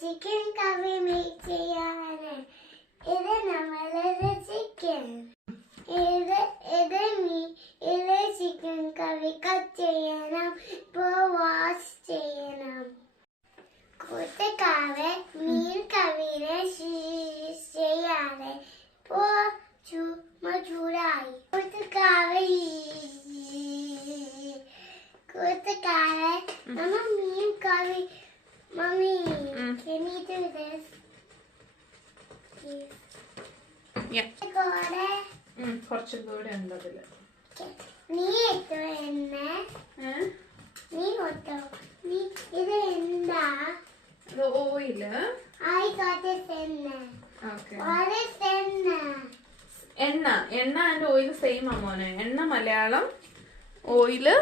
chicken curry make cheyane. Ida namalada chicken. Ida chicken curry cut cheyanam. Po wash cheyanam. Kutakave mean curry cheyane. Po majurai. Kutakave mama mean curry. Mommy, can you do this? Please. Yeah. കുറച്ചും കൂടെ ഉണ്ട് അതില്. നീ എത്തോ എന്നെ? നീ ഒത്തോ? നീ ഇത് എന്താ? ഇത് ഓയില്. I got this എണ്ണ. Okay. What is എണ്ണ? എണ്ണ ആൻഡ് ഓയിൽ സെയിം ആ മോനെ. എണ്ണ Malayalam, oil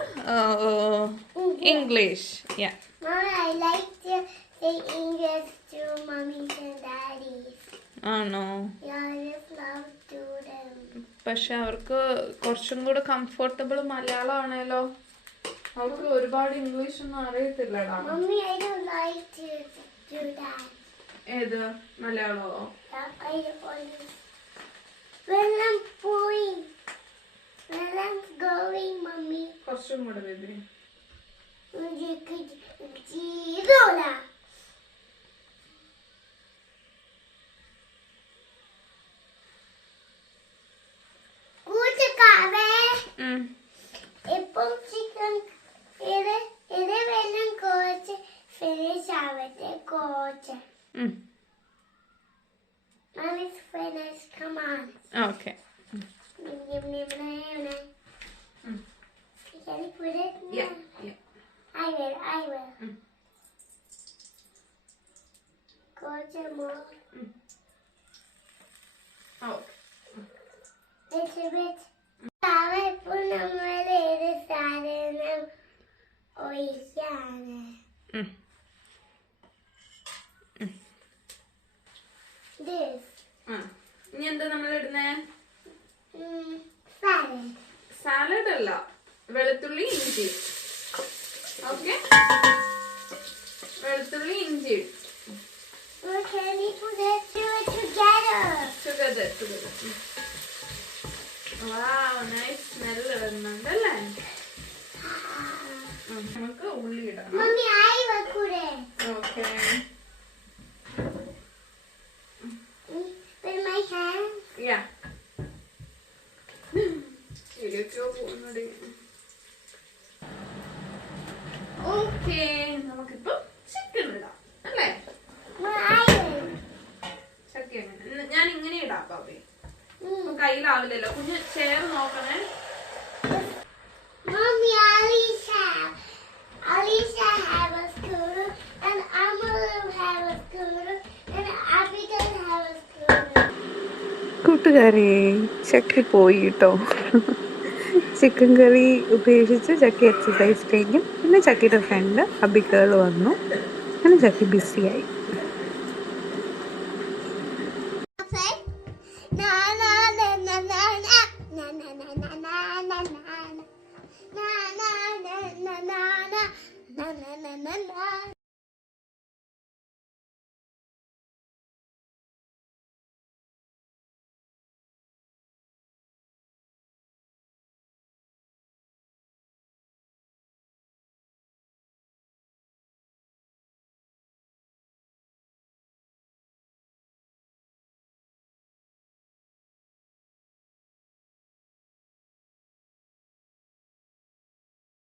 English. Yeah. Mama, I like to say English to mummies and daddies. ആണോ? Yeah, I just love to them. പക്ഷെ അവർക്ക് കുറച്ചും കൂടെ കംഫർട്ടബിൾ മലയാളം ആണല്ലോ. അവർക്ക് ഒരുപാട് ഇംഗ്ലീഷ് ഒന്നും അറിയത്തില്ലടാ. Mommy, I don't like to do that. ഏത് മലയാളോ? വെള്ളം പോയി. വെള്ളം going, mommy. കുറച്ചും കൂടെ baby. Girola. Kutakave. Ipum chicken. Ide vellam coach. Finish avate coach. Mom, it's finished. Come on. Okay. Can you put it? Yeah. I will. Coach more. Okay. Little bit. Tava ഇപ്പോൾ നമ്മൾ ഏത് സാധനം ഒഴിക്കാണ്? This. ഇനി എന്താ നമ്മൾ ഇടുന്നേ? Salad. Salad അല്ല, വെളുത്തുള്ളി ഇഞ്ചി. ഓക്കെ, വെളുത്തുള്ളി ഇഞ്ചി. Can we put it together? Together. Wow, nice smell വരുന്നുണ്ടല്ലേ? നമുക്ക് ഉള്ളി ഇടാം. Mommy, I will put it. Okay. With my hand. Yeah. ശരിയൊക്കെയോ പോകുന്നടി. ഓക്കെ, നമുക്കിപ്പോ ചിക്കൻ ഇടാം അല്ലേ? ചക്ക ഞാൻ ഇങ്ങനെ ഇടാം പാപ്പേ. കയ്യിലാവില്ലല്ലോ കുഞ്ഞ്, ചേർ നോക്കണേ. Mommy, Alicia have a scooter, and Amalu have a scooter, and Abigail have a scooter. കൂട്ടുകാരെ, ചക്ക പോയി കേട്ടോ. ചിക്കൻ കറി ഉപേക്ഷിച്ച് ചക്ക എക്സസൈസ് കഴിഞ്ഞു. പിന്നെ ചക്കയുടെ ഫ്രണ്ട് അബിഗേൾ വന്നു. അങ്ങനെ ചക്ക ബിസിയായി. Na na na na na na na na na na na na.